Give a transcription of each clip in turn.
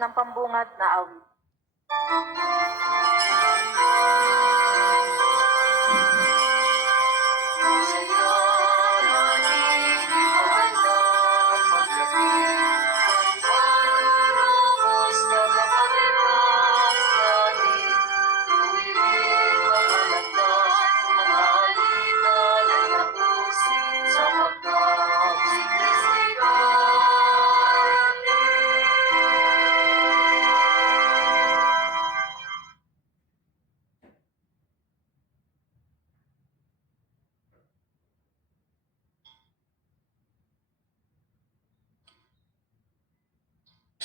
ng pambungad na awit.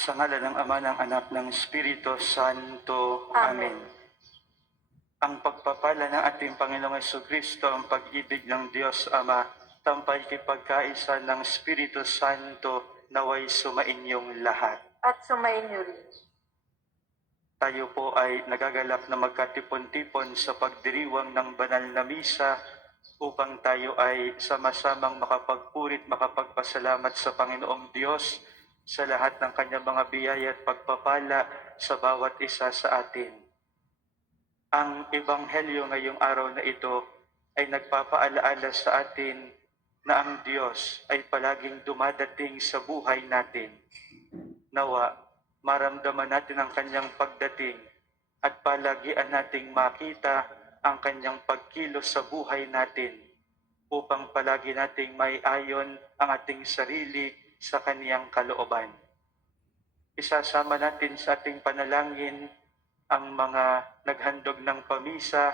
Sa ngala ng Ama, ng Anak, ng Espiritu Santo. Amen. Ang pagpapala ng ating Panginoong Jesucristo, ang pag-ibig ng Diyos Ama, tampay kipagkaisa ng Espiritu Santo, naway sumainyong lahat. At sumainyo rin. Tayo po ay nagagalak na magkatipon-tipon sa pagdiriwang ng banal na misa upang tayo ay sama-samang makapagpurit, makapagpasalamat sa Panginoong Diyos sa lahat ng kanyang mga biyaya at pagpapala sa bawat isa sa atin. Ang Ebanghelyo ngayong araw na ito ay nagpapaalaala sa atin na ang Diyos ay palaging dumadating sa buhay natin. Nawa, maramdaman natin ang kanyang pagdating at palagian nating makita ang kanyang pagkilos sa buhay natin upang palagi nating may ayon ang ating sarili sa kaniyang kalooban. Isasama natin sa ating panalangin ang mga naghandog ng pamisa,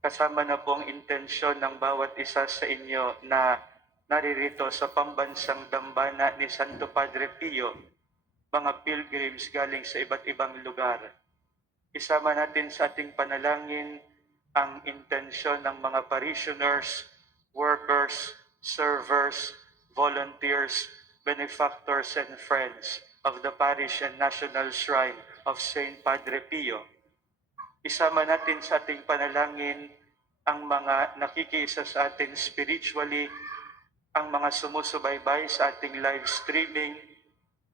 kasama na po ang intensyon ng bawat isa sa inyo na naririto sa pambansang dambana ni Santo Padre Pio, mga pilgrims galing sa iba't ibang lugar. Isama natin sa ating panalangin ang intensyon ng mga parishioners, workers, servers, volunteers, benefactors and friends of the Parish and National Shrine of St. Padre Pio. Isama natin sa ating panalangin ang mga nakikiisa sa atin spiritually, ang mga sumusubaybay sa ating live streaming,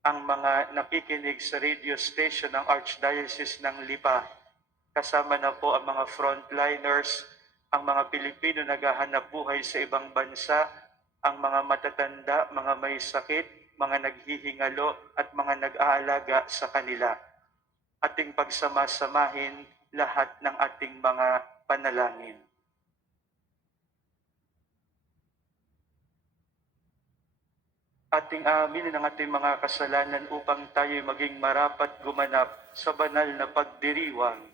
ang mga nakikinig sa radio station ng Archdiocese ng Lipa. Kasama na po ang mga frontliners, ang mga Pilipino naghahanap buhay sa ibang bansa, ang mga matatanda, mga may sakit, mga naghihingalo at mga nag-aalaga sa kanila. Ating pagsama-samahin lahat ng ating mga panalangin. Ating aminin ang ating mga kasalanan upang tayo maging marapat gumanap sa banal na pagdiriwang.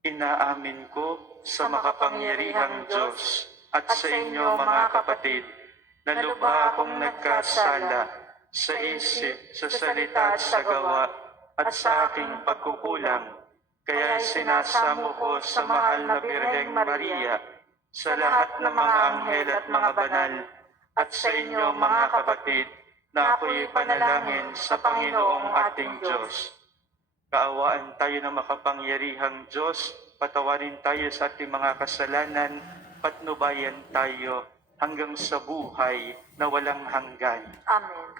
Inaamin ko sa makapangyarihang Diyos at sa inyo mga kapatid, na lubha akong nagkasala sa isip, sa salita at sa gawa, at sa aking pagkukulang. Kaya sinasamo ko sa mahal na Birheng Maria, sa lahat ng mga anghel at mga banal, at sa inyo mga kapatid, na ako'y panalangin sa Panginoong ating Diyos. Kaawaan tayo ng makapangyarihang Diyos, patawarin tayo sa ating mga kasalanan, patnubayan tayo hanggang sa buhay na walang hanggan. Amen.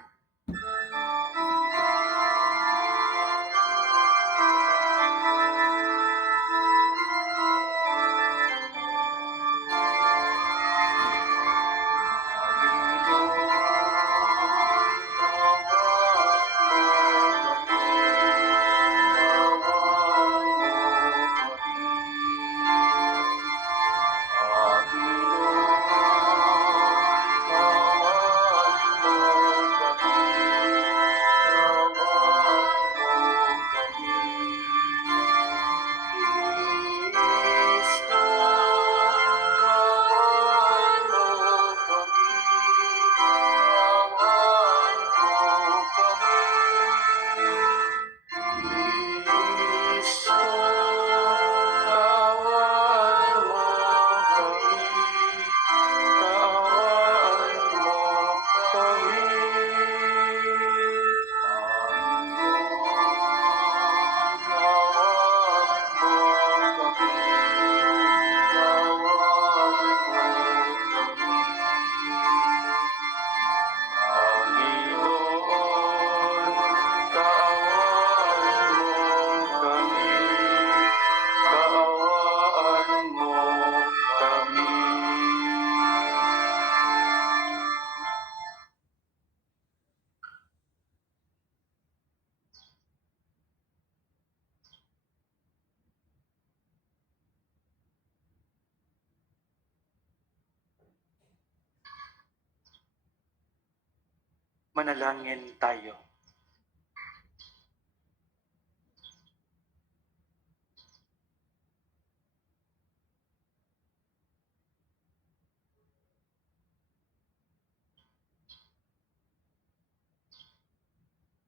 Manalangin tayo.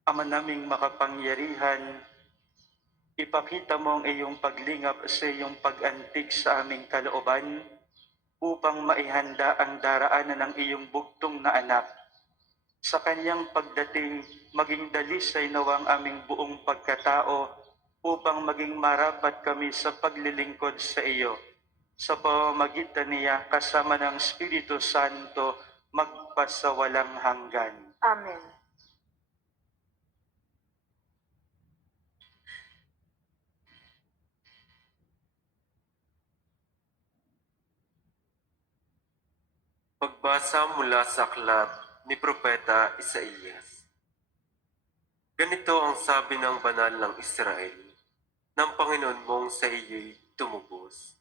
Ama naming makapangyarihan, ipakita mo ang iyong paglingap sa iyong pag-antig sa aming kalooban upang maihanda ang daraanan ng iyong bugtong na anak. Sa kanyang pagdating, maging dalisay nawa ang aming buong pagkatao upang maging marapat kami sa paglilingkod sa iyo. Sa pamamagitan niya kasama ng Espiritu Santo magpasawalang hanggan. Amen. Pagbasa mula sa aklat ni Propeta Isaías. Ganito ang sabi ng banal ng Israel, ng Panginoon mong sa iyo'y tumubos.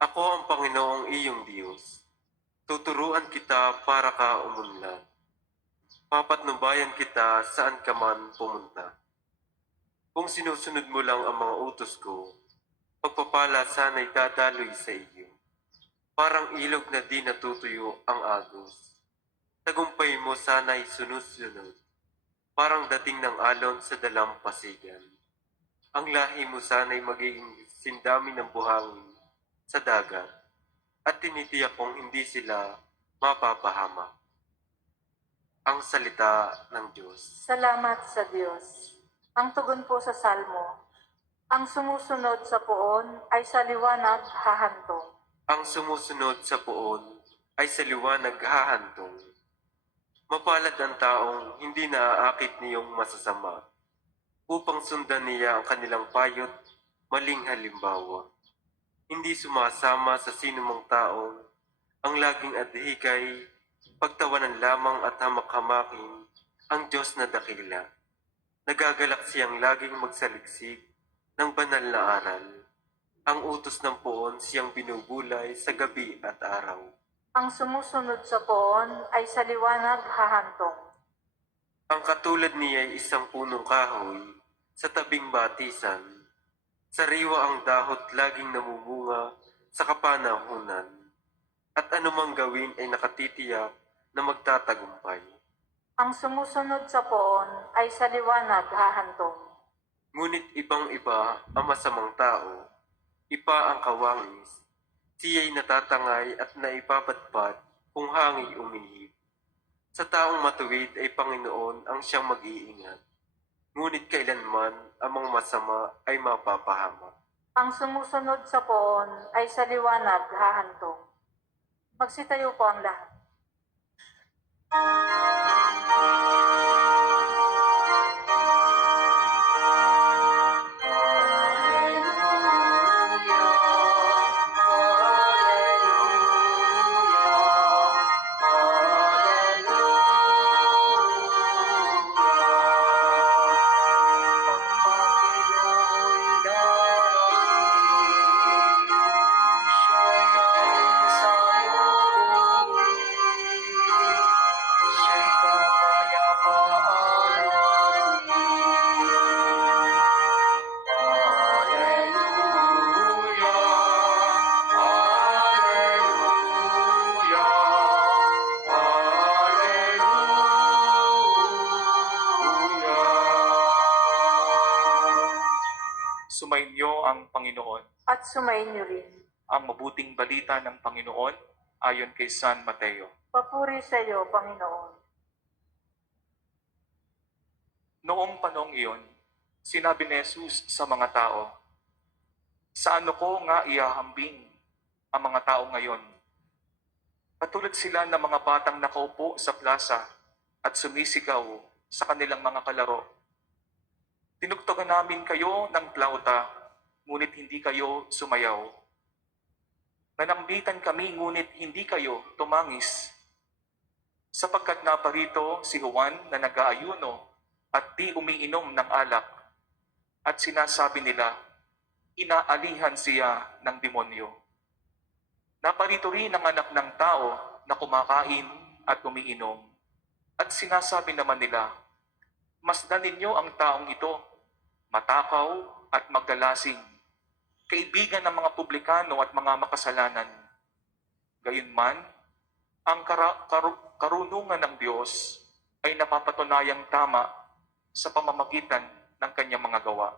Ako ang Panginoong iyong Diyos. Tuturuan kita para ka umunlad. Papatnubayan kita saan ka man pumunta. Kung sinusunod mo lang ang mga utos ko, pagpapala sana'y dadaloy sa iyo. Parang ilog na di natutuyo ang agos. Tagumpay mo sana'y sunod-sunod, parang dating ng alon sa dalampasigan. Ang lahi mo sana'y magiging sindami ng buhangin sa dagat, at tinitiyak kong hindi sila mapapahamak. Ang salita ng Diyos. Salamat sa Diyos. Ang tugon po sa Salmo, ang sumusunod sa poon ay sa liwanag hahantong. Ang sumusunod sa poon ay sa liwanag hahantong. Mapalad ang taong hindi naaakit niyong masasama, upang sundan niya ang kanilang payot, maling halimbawa. Hindi sumasama sa sinumang taong ang laging adhikay, pagtawanan lamang at hamak-hamakin ang Diyos na dakila. Nagagalak siyang laging magsaliksik ng banal na aral. Ang utos ng poon siyang binubulay sa gabi at araw. Ang sumusunod sa poon ay sa liwanag hahantong. Ang katulad niya ay isang punong kahoy sa tabing batisan. Sariwa ang dahot laging namumunga sa kapanahunan. At anumang gawin ay nakatitiyak na magtatagumpay. Ang sumusunod sa poon ay sa liwanag hahantong. Ngunit ibang-iba ang masamang tao, ipa ang kawangis, siya'y natatangay at naipapatpat kung hangi umihip. Sa taong matuwid ay Panginoon ang siyang mag-iingat, ngunit kailanman ang mga masama ay mapapahamak. Ang sumusunod sa poon ay sa liwanag hahantong. Magsitayo po ang lahat. Sumainyo ang Panginoon. At sumainyo rin. Ang mabuting balita ng Panginoon ayon kay San Mateo. Papuri sa iyo, Panginoon. Noong panahong iyon, sinabi ni Jesus sa mga tao, "Sa ano ko nga iahambing ang mga tao ngayon? Katulad sila ng mga batang nakaupo sa plaza at sumisigaw sa kanilang mga kalaro. Tinugtugan namin kayo ng plauta, ngunit hindi kayo sumayaw. Nanambitan kami, ngunit hindi kayo tumangis. Sapagkat naparito si Juan na nag-aayuno at di umiinom ng alak. At sinasabi nila, inaalihan siya ng demonyo. Naparito rin ang anak ng tao na kumakain at umiinom. At sinasabi naman nila, masdan ninyo ang taong ito, matakaw at magkalasing, kaibigan ng mga publikano at mga makasalanan. Gayunman, ang karunungan ng Diyos ay napapatunayang tama sa pamamagitan ng kanyang mga gawa.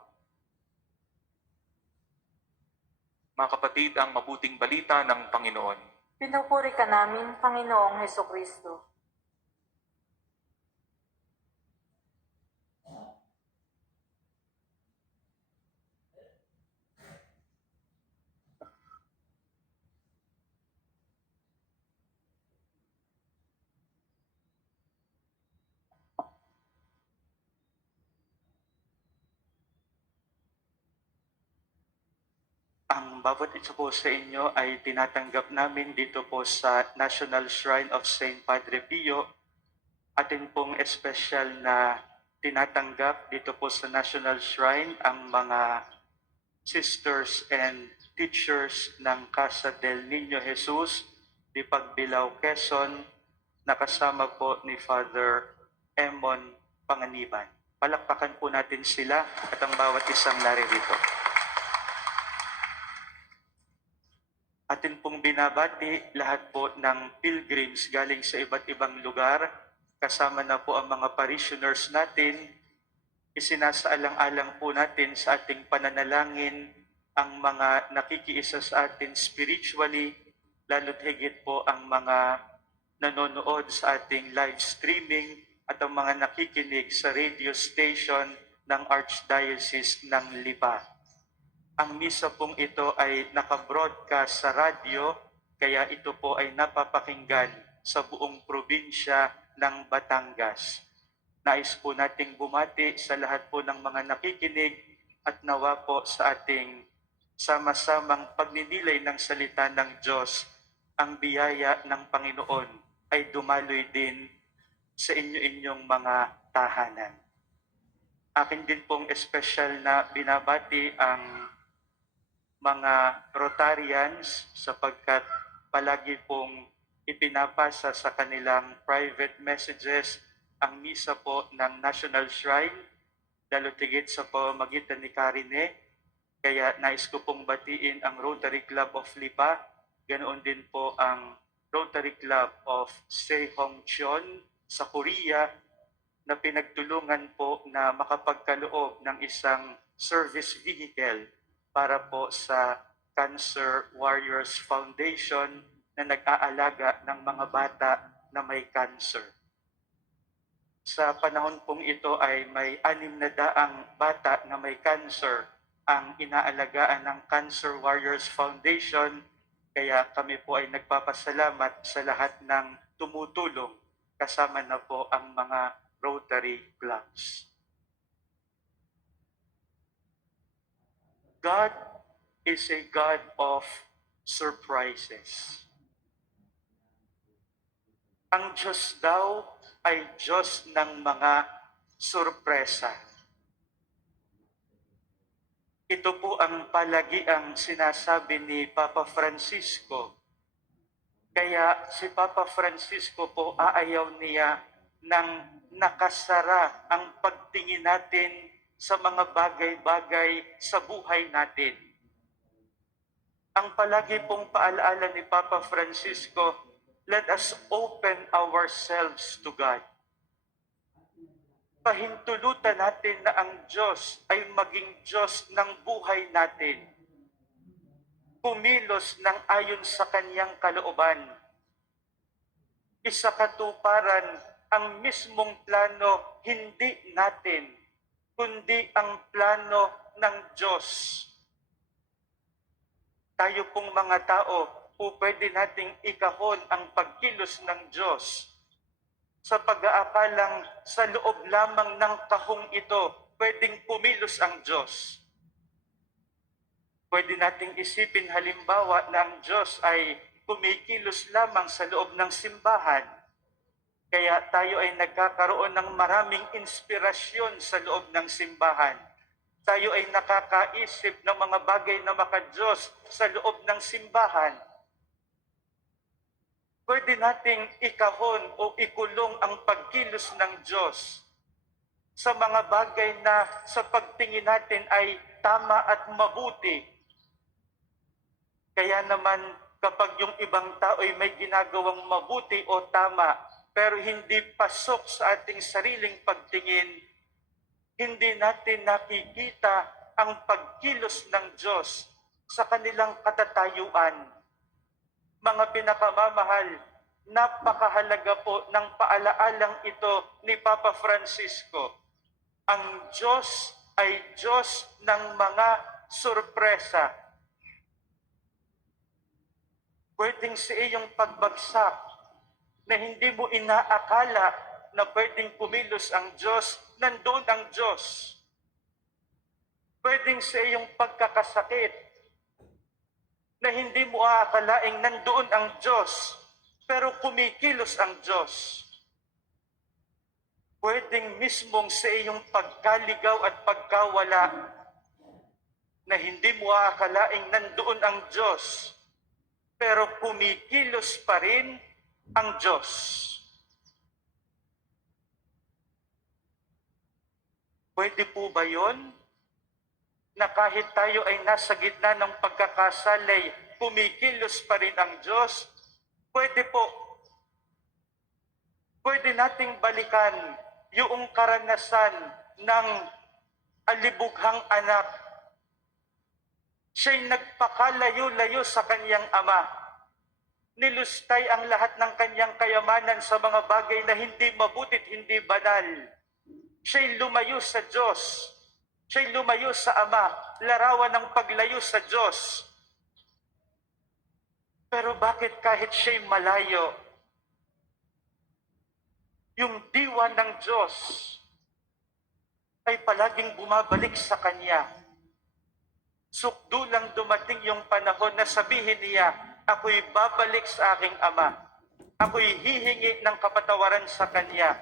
Mga kapatid, ang mabuting balita ng Panginoon. Pinupuri ka namin, Panginoong Hesukristo. Ang bawat isa po sa inyo ay tinatanggap namin dito po sa National Shrine of St. Padre Pio. Atin pong espesyal na tinatanggap dito po sa National Shrine ang mga sisters and teachers ng Casa del Niño Jesus di Pagbilao, Quezon, nakasama po ni Father Emon Panganiban. Palakpakan po natin sila at ang bawat isang naririto. Atin pong binabati lahat po ng pilgrims galing sa iba't ibang lugar. Kasama na po ang mga parishioners natin. Isinasaalang-alang po natin sa ating pananalangin ang mga nakikiisa sa atin spiritually, lalo't higit po ang mga nanonood sa ating live streaming at ang mga nakikinig sa radio station ng Archdiocese ng Lipa. Ang misa pong ito ay nakabroadcast sa radyo, kaya ito po ay napapakinggan sa buong probinsya ng Batangas. Nais po nating bumati sa lahat po ng mga nakikinig at nawa po sa ating sama-samang pagninilay ng salita ng Diyos, ang biyaya ng Panginoon ay dumaloy din sa inyo-inyong mga tahanan. Akin din pong espesyal na binabati ang mga Rotarians sapagkat palagi pong ipinapasa sa kanilang private messages ang misa po ng National Shrine, lalo tigit sa pamamagitan ni Karine. Kaya nais ko pong batiin ang Rotary Club of Lipa, ganoon din po ang Rotary Club of Sehongcheon sa Korea na pinagtulungan po na makapagkaloob ng isang service vehicle para po sa Cancer Warriors Foundation na nag-aalaga ng mga bata na may cancer. Sa panahon pong ito ay may 600 bata na may cancer ang inaalagaan ng Cancer Warriors Foundation, kaya kami po ay nagpapasalamat sa lahat ng tumutulong, kasama na po ang mga Rotary clubs. God is a God of surprises. Ang Diyos daw ay Diyos ng mga sorpresa. Ito po ang palagiang sinasabi ni Papa Francisco. Kaya si Papa Francisco po aayaw niya ng nakasara ang pagtingin natin sa mga bagay-bagay sa buhay natin. Ang palagi pong paalaala ni Papa Francisco, let us open ourselves to God. Pahintulutan natin na ang Diyos ay maging Diyos ng buhay natin. Kumilos ng ayon sa kanyang kalooban. Isakatuparan ang mismong plano, hindi natin, kundi ang plano ng Diyos. Tayo pong mga tao, pwede nating ikahon ang pagkilos ng Diyos sa pag-aakalang sa loob lamang ng kahong ito, pwedeng kumilos ang Diyos. Pwede nating isipin halimbawa na ang Diyos ay kumikilos lamang sa loob ng simbahan. Kaya tayo ay nagkakaroon ng maraming inspirasyon sa loob ng simbahan. Tayo ay nakakaisip ng mga bagay na makadiyos sa loob ng simbahan. pwede nating ikahon o ikulong ang pagkilos ng Diyos sa mga bagay na sa pagtingin natin ay tama at mabuti. Kaya naman kapag yung ibang tao ay may ginagawang mabuti o tama, pero hindi pasok sa ating sariling pagtingin, hindi natin nakikita ang pagkilos ng Diyos sa kanilang katatayuan. Mga pinakamamahal, napakahalaga po ng paalaalang ito ni Papa Francisco. Ang Diyos ay Diyos ng mga sorpresa. Pwedeng sa iyong pagbagsak na hindi mo inaakala na pwedeng kumilos ang Diyos, nandoon ang Diyos. Pwedeng sa iyong pagkakasakit na hindi mo aakalaing nandoon ang Diyos, pero kumikilos ang Diyos. Pwedeng mismong sa iyong pagkaligaw at pagkawala na hindi mo aakalaing nandoon ang Diyos, pero kumikilos pa rin ang Diyos. Pwede po ba yun? Na kahit tayo ay nasa gitna ng pagkakasalay, kumikilos pa rin ang Diyos? Pwede po. Pwede nating balikan yung karanasan ng alibughang anak. Siya'y nagpakalayo-layo sa kanyang ama. Nilustay ang lahat ng kanyang kayamanan sa mga bagay na hindi mabutit, hindi banal. Siya'y lumayo sa Diyos. Siya'y lumayo sa Ama, larawan ng paglayo sa Diyos. Pero bakit kahit siya'y malayo, yung diwa ng Diyos ay palaging bumabalik sa Kanya? Sukdulang dumating yung panahon na sabihin niya, ako'y babalik sa aking Ama. Ako'y hihingi ng kapatawaran sa Kanya.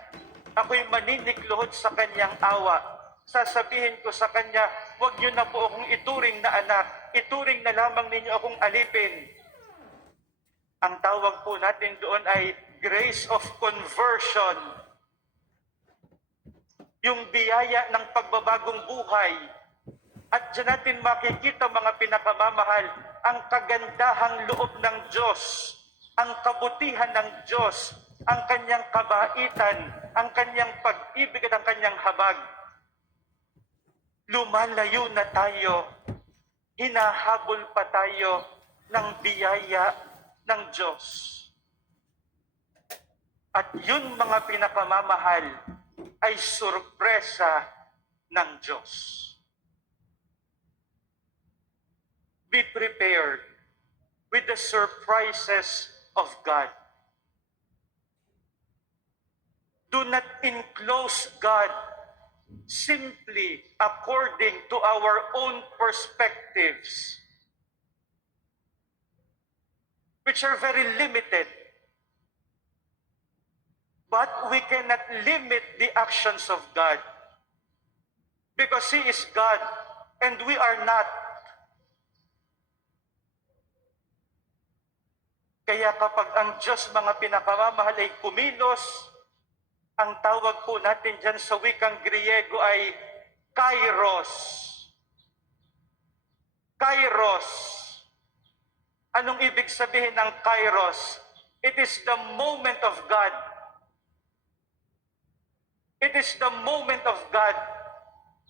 Ako'y maninikluhod sa Kanyang awa. Sasabihin ko sa Kanya, huwag niyo na po akong ituring na anak. Ituring na lamang ninyo akong alipin. Ang tawag po natin doon ay grace of conversion. Yung biyaya ng pagbabagong buhay. At dyan natin makikita mga pinakamamahal, ang kagandahang loob ng Diyos, ang kabutihan ng Diyos, ang Kanyang kabaitan, ang Kanyang pag-ibig at ang Kanyang habag. Lumalayo na tayo, hinahabol pa tayo ng biyaya ng Diyos. At yun mga pinakamamahal ay sorpresa ng Diyos. Be prepared with the surprises of God. Do not enclose God simply according to our own perspectives, which are very limited. But we cannot limit the actions of God because He is God and we are not. Kaya kapag ang Diyos mga pinakamamahal ay kumilos, ang tawag po natin dyan sa wikang Griego ay kairos. Kairos. Anong ibig sabihin ng kairos? It is the moment of God. It is the moment of God.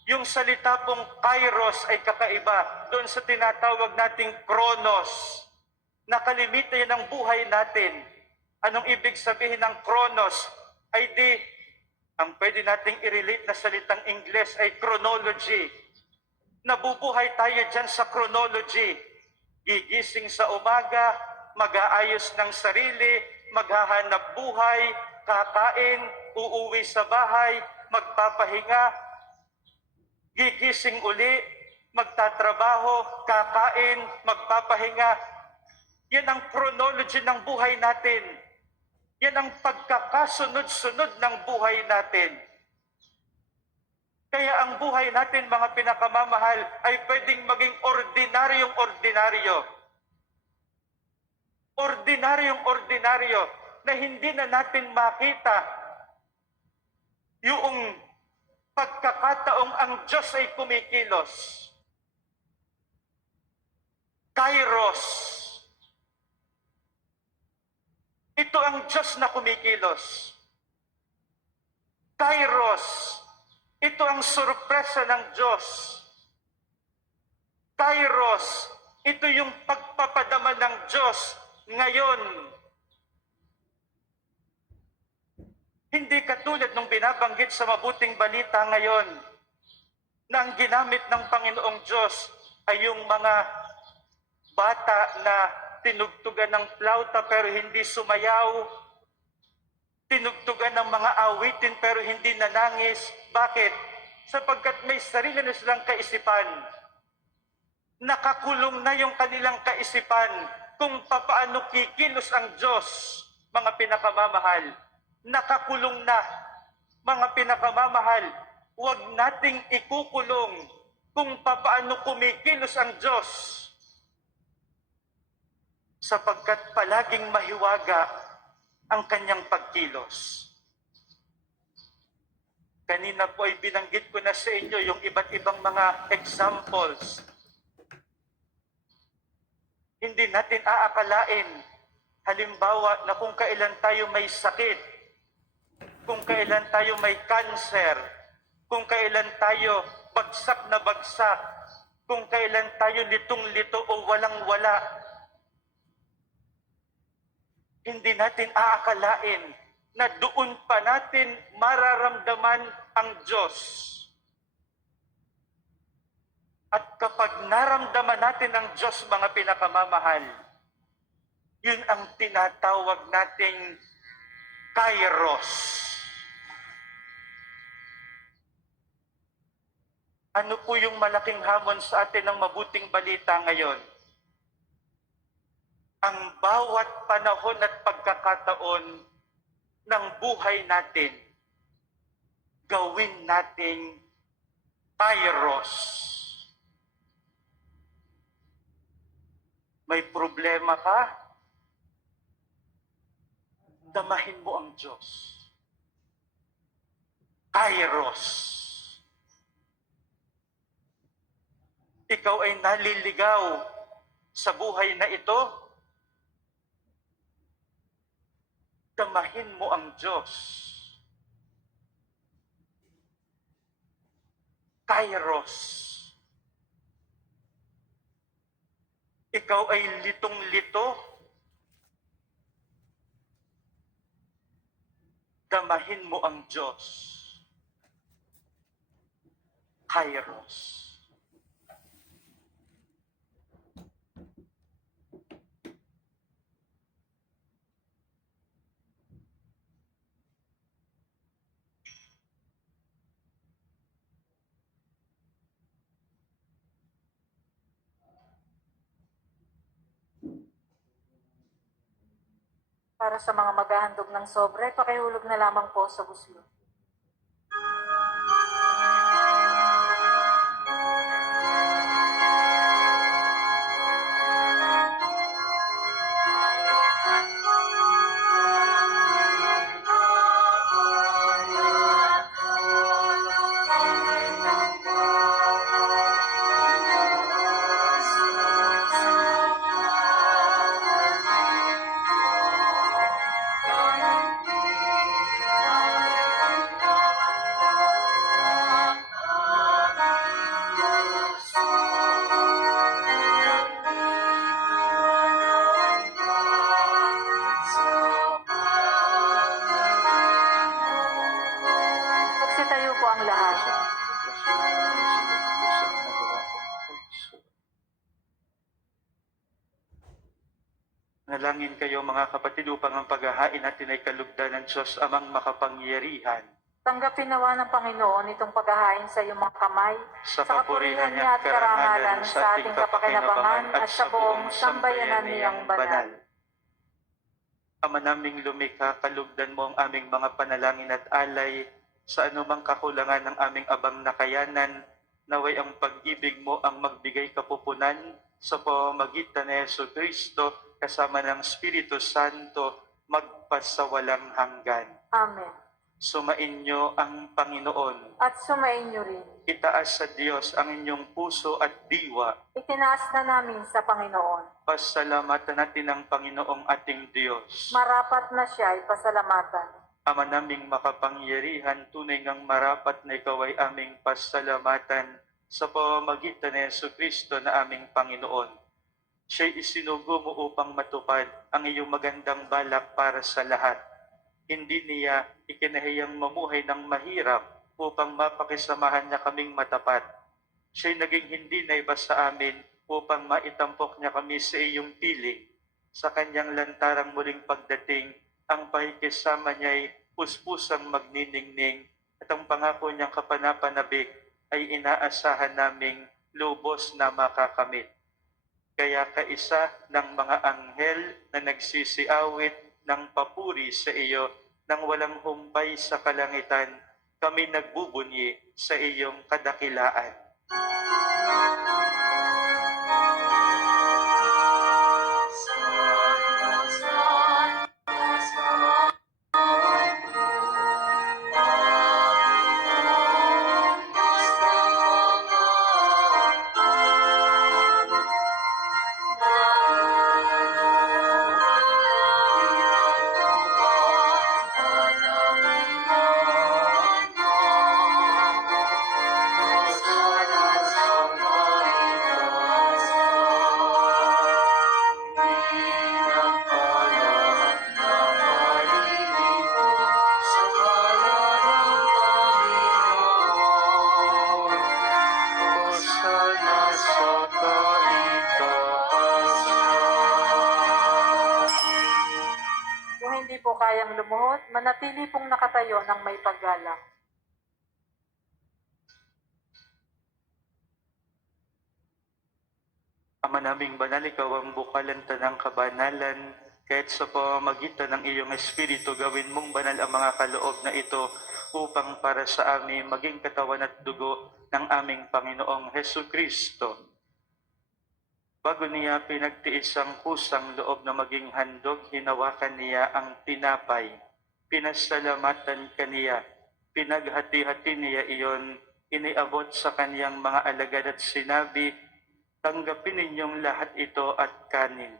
Yung salita pong kairos ay kakaiba doon sa tinatawag nating kronos. Nakalimitan yan ang buhay natin. Anong ibig sabihin ng kronos? Ay ang pwede nating i-relate na salitang Ingles ay chronology. Nabubuhay tayo dyan sa chronology. Gigising sa umaga, mag-aayos ng sarili, maghahanap buhay, kakain, uuwi sa bahay, magpapahinga, gigising uli, magtatrabaho, kakain, magpapahinga. Yan ang chronology ng buhay natin. Yan ang pagkakasunod-sunod ng buhay natin. Kaya ang buhay natin, mga pinakamamahal, ay pwedeng maging ordinaryong-ordinaryo. ordinaryong-ordinaryo na hindi na natin makita yung pagkakataong ang Diyos ay kumikilos. Kairos. Ito ang Diyos na kumikilos. Kairos. Ito ang sorpresa ng Diyos. Kairos. Ito yung pagpapadama ng Diyos ngayon. Hindi katulad nung binabanggit sa mabuting balita ngayon na ang ginamit ng Panginoong Diyos ay yung mga bata na tinugtugan ng flauta pero hindi sumayaw, tinugtugan ng mga awitin pero hindi nanangis. Bakit? Sapagkat may sarili na silang kaisipan. Nakakulong na yung kanilang kaisipan kung papaano kikilos ang Diyos, mga pinakamamahal. Nakakulong na, mga pinakamamahal. Huwag nating ikukulong kung papaano kumikilos ang Diyos. Sapagkat palaging mahiwaga ang kanyang pagkilos. Kanina po ay binanggit ko na sa inyo yung iba't ibang mga examples. Hindi natin aakalain, halimbawa, na kung kailan tayo may sakit, kung kailan tayo may cancer, kung kailan tayo bagsak na bagsak, kung kailan tayo litong-lito o walang-wala. Hindi natin aakalain na doon pa natin mararamdaman ang Diyos. At kapag naramdaman natin ang Diyos, mga pinakamamahal, yun ang tinatawag nating Kairos. Ano po yung malaking hamon sa atin ng mabuting balita ngayon? Ang bawat panahon at pagkakataon ng buhay natin, gawin nating Kairos. May problema ka? Damahin mo ang Diyos. Kairos. Ikaw ay naliligaw sa buhay na ito, damahin mo ang Diyos. Kairos. Ikaw ay litong-lito, damahin mo ang Diyos. Kairos. Para sa mga maghahandog ng sobre, pakihulog na lamang po sa buslo. Magsitayo po ang lahat. Nalangin kayo mga kapatid upang ang paghahain natin ay kalugdan ng Diyos amang makapangyarihan. Tanggapin nawa ng Panginoon itong paghahain sa iyong mga kamay, Sa sa kapurihan niya at karangalan sa ating kapakinabangan at sa buong sambayanan niyang banal. Ama naming lumikha, kalugdan mo ang aming mga panalangin at alay sa anumang kakulangan ng aming abang nakayanan Naway ang pag-ibig mo ang magbigay kapupunan sa pamamagitan ni Yesu Kristo kasama ng Espiritu Santo magpasawalang hanggan. Amen. Sumainyo ang Panginoon. At sumainyo rin. Itaas sa Diyos ang inyong puso at diwa. Itinaas na namin sa Panginoon. Pasalamatan natin ang Panginoong ating Diyos. Marapat na siya ay pasalamatan. Ama naming makapangyarihan, tunay ngang marapat na ikaw ay aming pasalamatan sa pamamagitan ni Yesu Kristo na aming Panginoon. Siya'y isinugo mo upang matupad ang iyong magandang balak para sa lahat. Hindi niya ikinahiyang mamuhay ng mahirap upang mapakisamahan niya kaming matapat. Siya'y naging hindi na iba sa amin upang maitampok niya kami sa iyong piling. Sa kanyang lantarang muling pagdating, ang pakikisama niya'y puspusang magniningning at ang pangako niyang kapanapanabik ay inaasahan naming lubos na makakamit. Kaya kaisa ng mga anghel na nagsisiawit ng papuri sa iyo nang walang humpay sa kalangitan, kami nagbubunyi sa iyong kadakilaan. Kung hindi po kayang lumuhod, manatili pong nakatayo ng may paggalang. Ama naming banal, ikaw ang bukalan tanang kabanalan, kahit sa pamamagitan ng iyong Espiritu, gawin mong banal ang mga kaloob na ito upang para sa amin maging katawan at dugo ng aming Panginoong Hesu Kristo. Bago niya pinagtiis ang kusang loob na maging handog, hinawakan niya ang tinapay. Pinasalamatan kaniya, pinaghati-hati niya iyon, iniabot sa kaniyang mga alagad at sinabi, tanggapin ninyong lahat ito at kanin.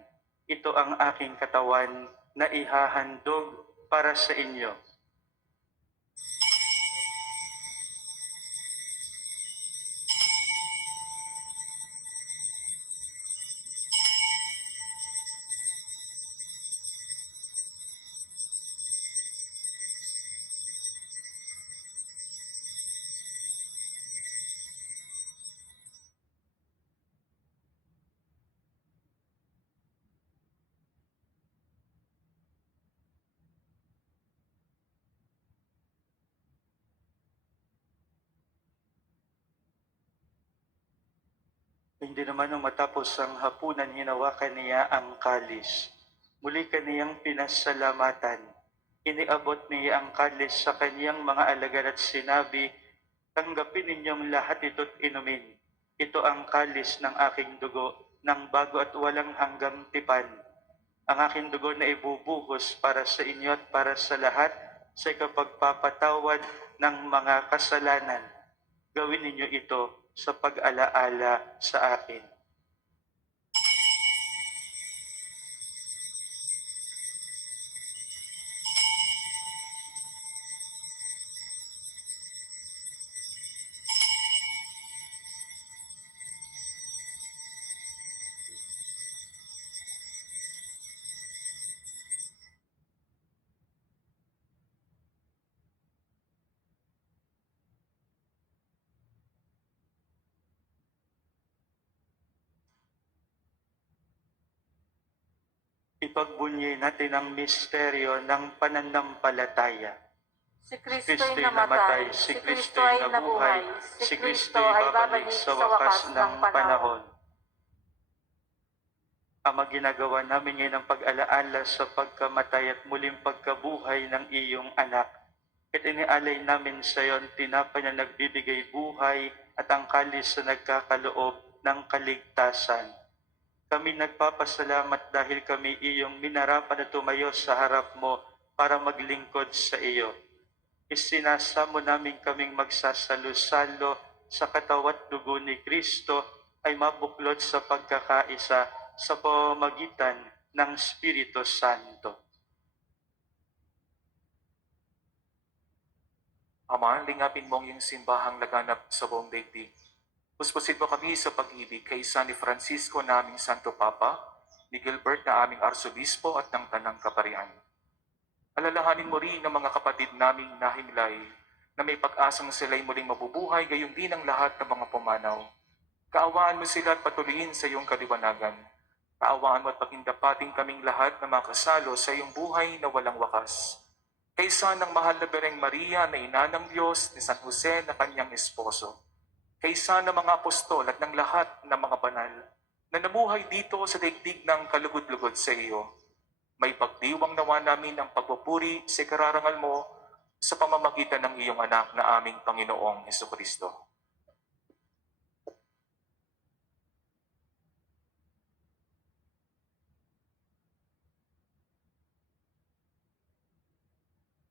Ito ang aking katawan na ihahandog para sa inyo. Hindi naman nung matapos ang hapunan, hinawakan niya ang kalis. Muli kaniyang pinasalamatan. Iniabot niya ang kalis sa kaniyang mga alagad at sinabi, tanggapin ninyong lahat ito't inumin. Ito ang kalis ng aking dugo, ng bago at walang hanggang tipan. Ang aking dugo na ibubuhos para sa inyo at para sa lahat sa ikapagpapatawad ng mga kasalanan. Gawin ninyo ito sa pag-alaala sa akin. Ipagbunyi natin ang misteryo ng pananampalataya. Si Kristo'y namatay, si Kristo'y nabuhay, si Kristo ay babalik sa wakas ng panahon. Ama, ginagawa namin ngayon ang pag-alaala sa pagkamatay at muling pagkabuhay ng iyong anak. At inialay namin sa iyo ang tinapay na nagbibigay buhay at ang kalis na nagkakaloob ng kaligtasan. Kami nagpapasalamat dahil kami iyong minarapan na tumayo sa harap mo para maglingkod sa iyo. Isinasamo namin kaming magsasalo-salo sa katawat dugo ni Kristo ay mabuklod sa pagkakaisa sa pamamagitan ng Espiritu Santo. Ama, lingapin mo ang iyong simbahang laganap sa buong daigdig. Puspusin mo kami sa pag-ibig kay San ni Francisco na aming Santo Papa, ni Gilbert na aming Arsobispo at ng Tanang Kaparian. Alalahanin mo rin ang mga kapatid naming nahimlay na may pag-asang sila'y muling mabubuhay gayon din ang lahat ng mga pumanaw. Kaawaan mo sila at patuloyin sa iyong kaliwanagan. Kaawaan mo at pagindapating kaming lahat na makasalo sa iyong buhay na walang wakas. Kaysa ng mahal na Bereng Maria na ina ng Diyos ni San Jose na kanyang esposo. Kaysa ng mga apostol at ng lahat ng mga banal na namuhay dito sa daigdig ng kalugod-lugod sa iyo. May pagdiwang nawa namin ang pagpupuri sa kararangal mo sa pamamagitan ng iyong anak na aming Panginoong Hesukristo.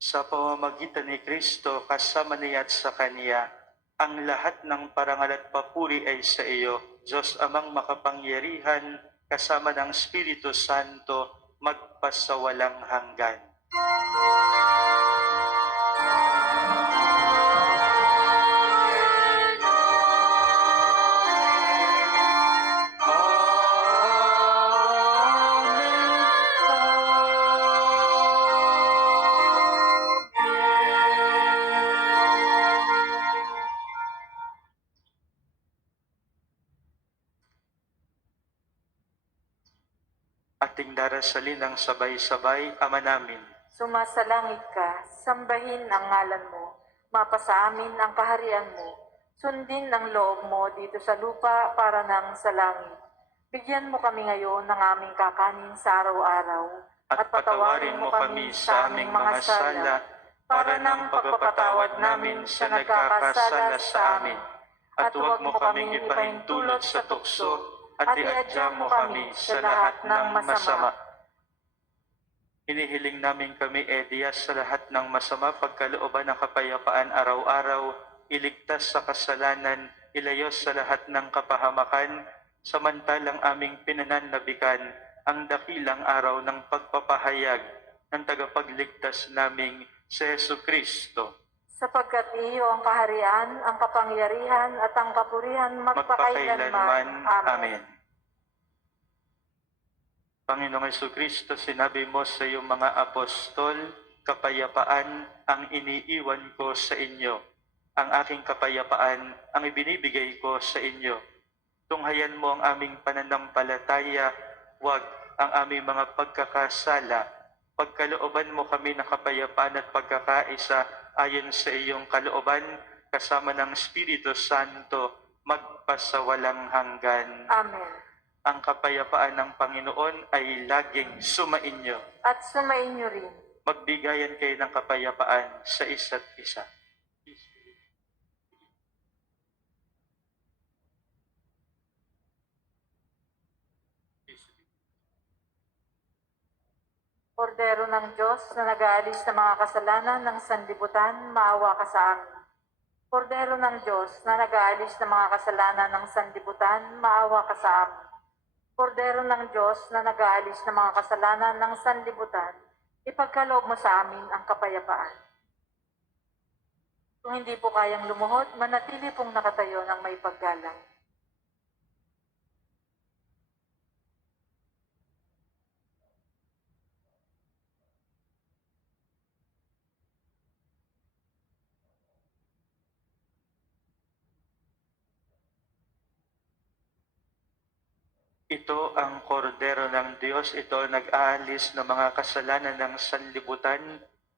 Sa pamamagitan ni Kristo, kasama niya at sa Kanya, ang lahat ng parangal at papuri ay sa iyo, Diyos Amang makapangyarihan, kasama ng Espiritu Santo, magpasawalang hanggan. Ating darasalin ng sabay-sabay, Ama namin. Sumasalangit ka, sambahin ang ngalan mo, mapasa amin ang kaharian mo, sundin ang loob mo dito sa lupa para nang sa langit. Bigyan mo kami ngayon ng aming kakanin sa araw-araw, At patawarin mo kami sa aming mga sala, para ng pagpapatawad namin sa nagkakasala sa amin. At huwag mo kaming ipahintulot sa tukso, at iadya mo kami sa lahat ng masama. Hinihiling namin kami, Diyos, sa lahat ng masama, pagkalooban ng kapayapaan araw-araw, iligtas sa kasalanan, ilayo sa lahat ng kapahamakan, samantalang aming pinananabikan ang dakilang araw ng pagpapahayag ng tagapagligtas naming si Jesucristo. Sapagkat iyo ang kaharian, ang kapangyarihan at ang kapurihan magpakailanman. Amen. Panginoong Jesucristo, sinabi mo sa iyong mga apostol, kapayapaan ang iniiwan ko sa inyo. Ang aking kapayapaan ang ibinibigay ko sa inyo. Tunghayan mo ang aming pananampalataya, huwag ang aming mga pagkakasala. Pagkalooban mo kami ng kapayapaan at pagkakaisa ayon sa iyong kalooban, kasama ng Espiritu Santo, magpasawalang hanggan. Amen. Ang kapayapaan ng Panginoon ay laging sumainyo. At sumainyo rin. Magbigayan kayo ng kapayapaan sa isa't isa. Kordero ng Diyos na nag-aalis ng mga kasalanan ng sanlibutan, maawa ka sa amin. Kordero ng Diyos na nag-aalis ng mga kasalanan ng sanlibutan, maawa ka sa amin. Kordero ng Diyos na nag-aalis ng mga kasalanan ng sanlibutan, ipagkaloob mo sa amin ang kapayapaan. Kung hindi po kayang lumuhod, manatili pong nakatayo ng may paggalang. Ito ang kordero ng Diyos, ito ang nag-aalis ng mga kasalanan ng sanlibutan,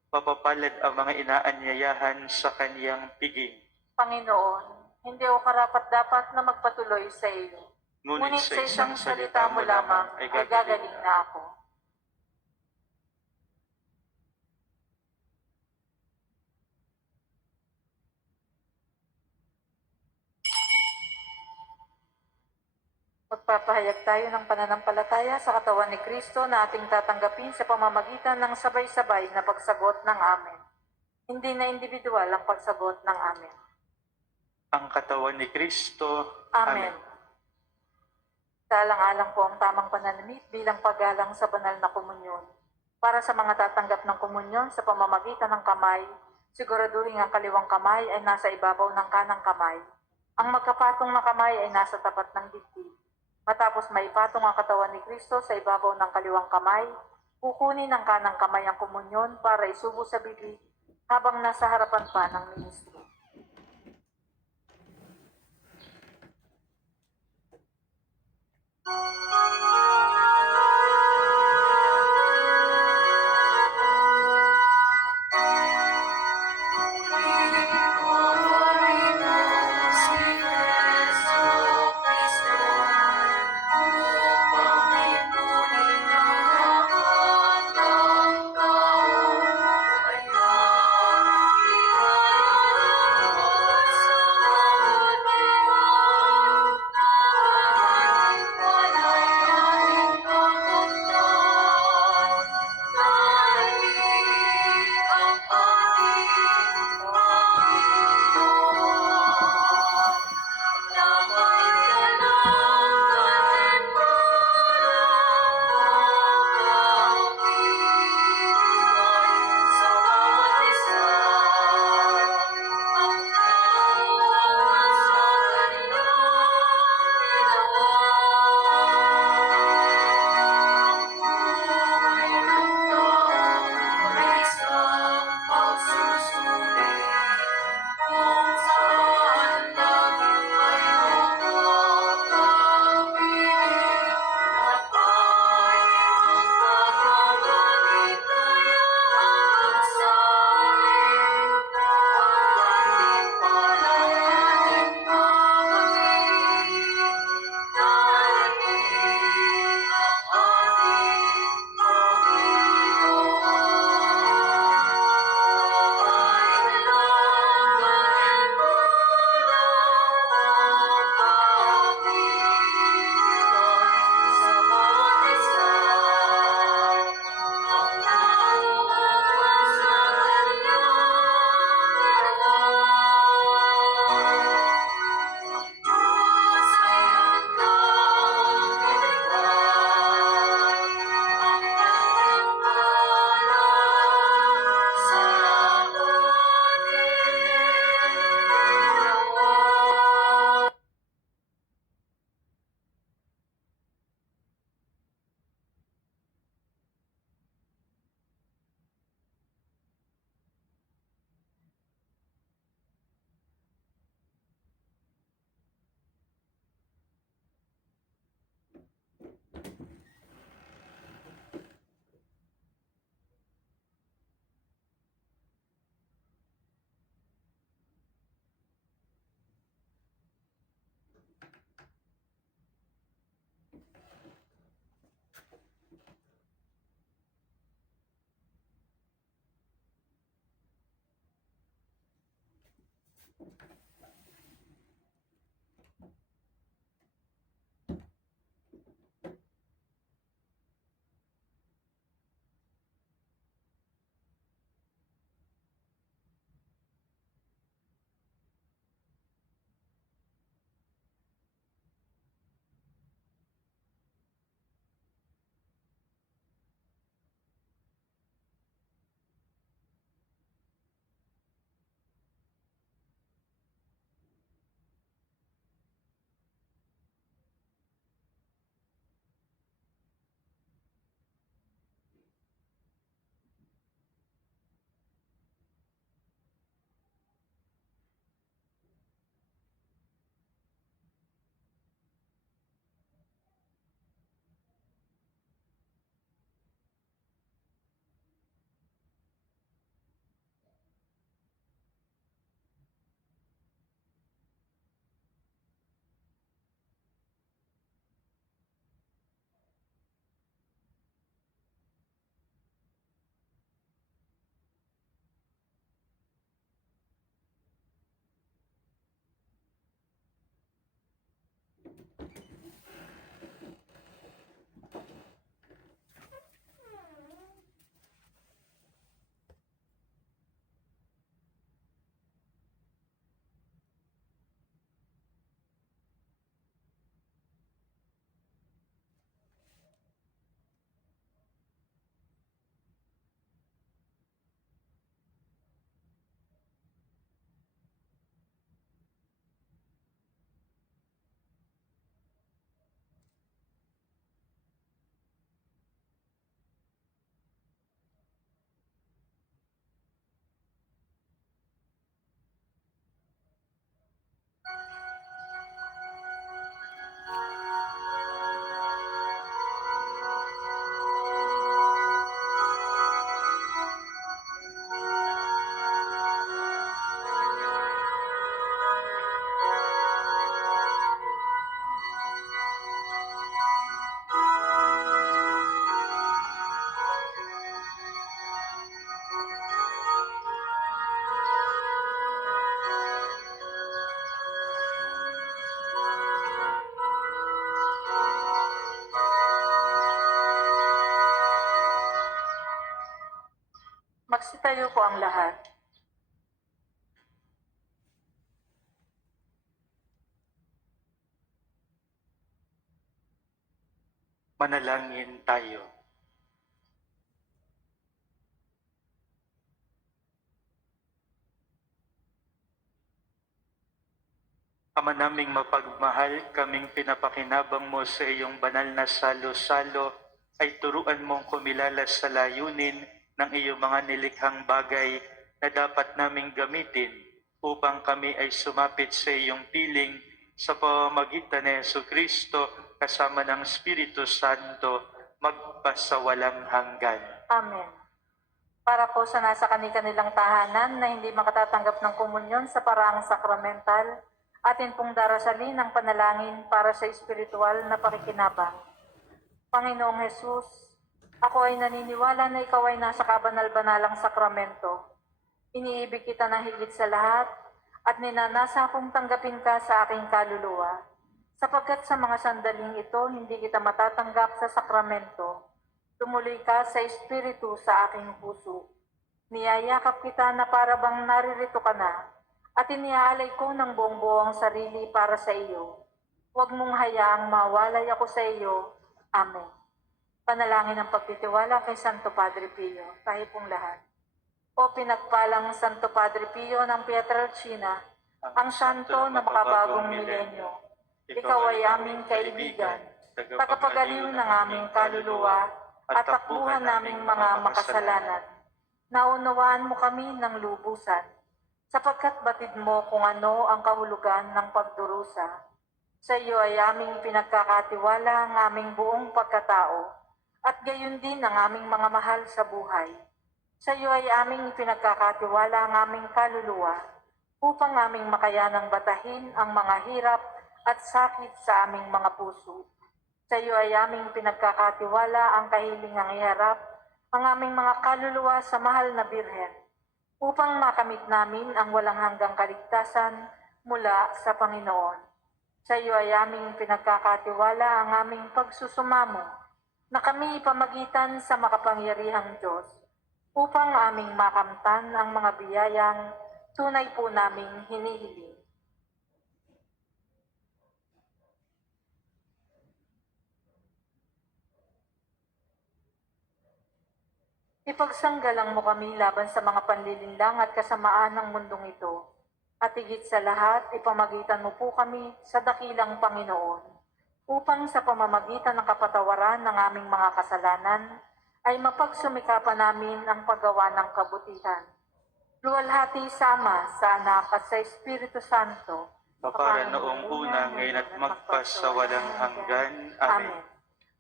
mapapalad ang mga inaanyayahan sa kaniyang piging. Panginoon, hindi ako karapat-dapat na magpatuloy sa iyo. Ngunit sa isang salita mo lamang ay gagaling na ako. Magpapahayag tayo ng pananampalataya sa katawan ni Kristo na ating tatanggapin sa pamamagitan ng sabay-sabay na pagsagot ng Amen. Hindi na individual ang pagsagot ng Amen. Ang katawan ni Kristo. Amen. Saalang-alang po ang tamang pananamit bilang paggalang sa banal na komunyon. Para sa mga tatanggap ng komunyon sa pamamagitan ng kamay, siguraduhin ang kaliwang kamay ay nasa ibabaw ng kanang kamay. Ang magkapatong na kamay ay nasa tapat ng dibdib. Matapos maipatong ang katawan ni Kristo sa ibabaw ng kaliwang kamay, kukunin ng kanang kamay ang komunyon para isubo sa bibig habang nasa harapan pa ng ministro. Magsitayo po ang lahat. Manalangin tayo. Ama naming mapagmahal, kaming pinapakinabang mo sa iyong banal na salo-salo ay turuan mong kumilala sa layunin ng iyong mga nilikhang bagay na dapat naming gamitin upang kami ay sumapit sa iyong piling sa pamamagitan ni Jesucristo kasama ng Espiritu Santo magpasawalang hanggan. Amen. Para po sa nasa kanilang tahanan na hindi makatatanggap ng komunyon sa paraang sakramental, atin pong darasalin ang panalangin para sa espiritual na pakikinabang. Panginoong Hesus, ako ay naniniwala na ikaw ay nasa kabanal-banalang sakramento. Iniibig kita na higit sa lahat at ninanasa akong tanggapin ka sa aking kaluluwa. Sapagkat sa mga sandaling ito, hindi kita matatanggap sa sakramento. Tumuloy ka sa espiritu sa aking puso. Niyayakap kita na para bang naririto ka na at iniaalay ko ng buong-buo ang sarili para sa iyo. Huwag mong hayaang mawalay ako sa iyo. Amen. Panalangin ng pagtitiwala kay Santo Padre Pio, tayo pong lahat. O pinagpalang Santo Padre Pio ng Pietrelcina, ang santo na makabagong milenyo, ikaw ay aming kaibigan, tagapagaliw ng aming kaluluwa at takbuhan naming mga makasalanan. Naunawaan mo kami ng lubusan, sapagkat batid mo kung ano ang kahulugan ng pagdurusa. Sa iyo ay aming pinagkakatiwala ang aming buong pagkatao, at gayon din ang aming mga mahal sa buhay. Sa iyo ay aming pinagkakatiwala ang aming kaluluwa, upang aming makayanang batahin ang mga hirap at sakit sa aming mga puso. Sa iyo ay aming pinagkakatiwala ang kahilingang iharap ang aming mga kaluluwa sa mahal na Birhen, upang makamit namin ang walang hanggang kaligtasan mula sa Panginoon. Sa iyo ay aming pinagkakatiwala ang aming pagsusumamo na kami ipamagitan sa makapangyarihang Diyos upang aming makamtan ang mga biyayang tunay po naming hinihiling. Ipagsanggalang mo kami laban sa mga panlilinlang at kasamaan ng mundong ito. At higit sa lahat, ipamagitan mo po kami sa dakilang Panginoon, upang sa pamamagitan ng kapatawaran ng aming mga kasalanan, ay mapagsumikapan namin ang paggawa ng kabutihan. Luwalhati sa Ama, sa Anak at sa Espiritu Santo, Kapara noong una, ngayon at magpasawalang hanggan. Amen.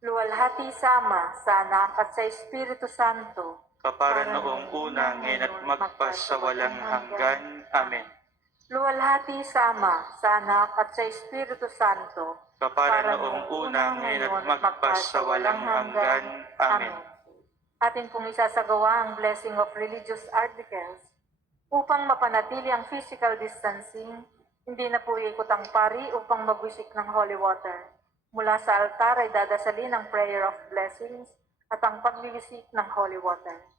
Luwalhati sa Ama, sa Anak at sa Espiritu Santo, Kapara noong una, ngayon at magpasawalang hanggan. Amen. luwalhati sa Ama, sa Anak at sa Espiritu Santo, Kapara noong una, ngayon at magpasawalang hanggan. Amen. Atin pong isasagawa ang blessing of religious articles upang mapanatili ang physical distancing, hindi na po ikot ang pari upang magwisik ng holy water. Mula sa altar ay dadasalin ang prayer of blessings at ang pagwiwisik ng holy water.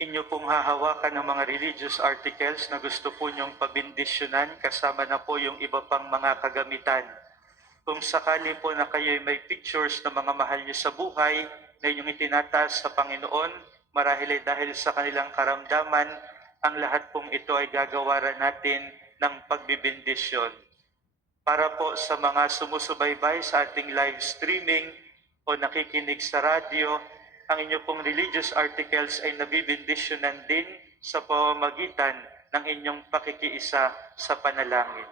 Inyo pong hahawakan ng mga religious articles na gusto po nyong pabindisyonan, kasama na po yung iba pang mga kagamitan. Kung sakali po na kayo'y may pictures ng mga mahal niyo sa buhay na inyong itinataas sa Panginoon, marahil ay dahil sa kanilang karamdaman, ang lahat pong ito ay gagawaran natin ng pagbibindisyon. Para po sa mga sumusubaybay sa ating live streaming o nakikinig sa radyo, ang inyo pong religious articles ay nabibindisyonan din sa pamamagitan ng inyong pakikiisa sa panalangin.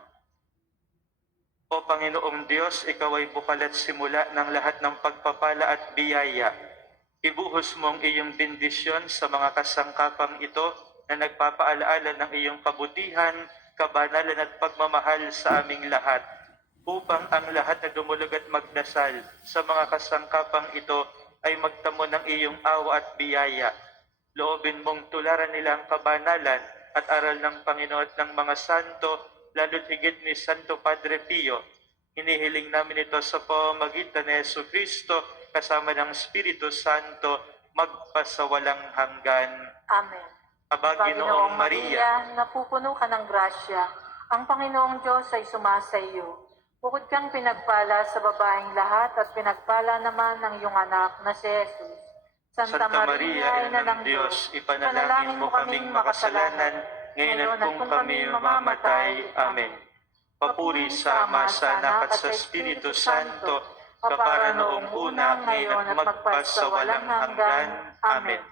O Panginoong Diyos, Ikaw ay bukal at simula ng lahat ng pagpapala at biyaya. Ibuhos mong iyong bendisyon sa mga kasangkapang ito na nagpapaalaala ng iyong kabutihan, kabanalan at pagmamahal sa aming lahat, upang ang lahat na dumulog at magdasal sa mga kasangkapang ito ay magtamo ng iyong awa at biyaya. Loobin mong tularan nila ang kabanalan at aral ng Panginoon at ng mga santo, lalo't higit ni Santo Padre Pio. Hinihiling namin ito sa pamamagitan ni Jesucristo kasama ng Espiritu Santo magpasawalang hanggan. Amen. Paginoong Maria, napupuno ka ng grasya. Ang Panginoong Diyos ay sumasa iyo. Bukod kang pinagpala sa babaeng lahat at pinagpala naman ng iyong anak na si Jesus. Santa Maria, Ina ng Diyos, ipanalangin mo kaming makasalanan, ngayon at kung kami mamamatay. Amen. Papuri sa Ama, sa Anak at sa Espiritu Santo, kapara noong una, ngayon at magpasawalang hanggan. Amen.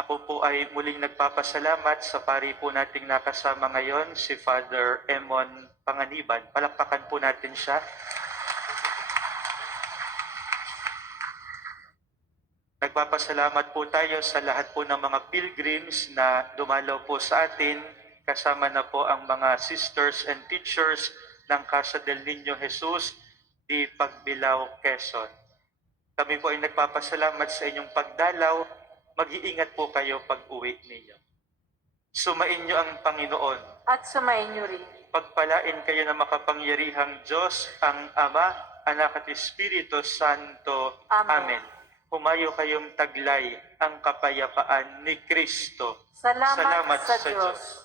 Ako po ay muling nagpapasalamat sa pari po nating nakasama ngayon, si Father Emon Panganiban. Palakpakan po natin siya. Nagpapasalamat po tayo sa lahat po ng mga pilgrims na dumalaw po sa atin. Kasama na po ang mga sisters and teachers ng Casa del Niño Jesus di Pagbilao, Quezon. Kami po ay nagpapasalamat sa inyong pagdalaw. Mag-iingat po kayo pag-uwi ninyo. Sumain niyo ang Panginoon. At sumain niyo rin. Pagpalain kayo ng makapangyarihang Diyos, ang Ama, Anak at Espiritu Santo. Amen. Amen. Humayo kayong taglay ang kapayapaan ni Kristo. Salamat sa Diyos.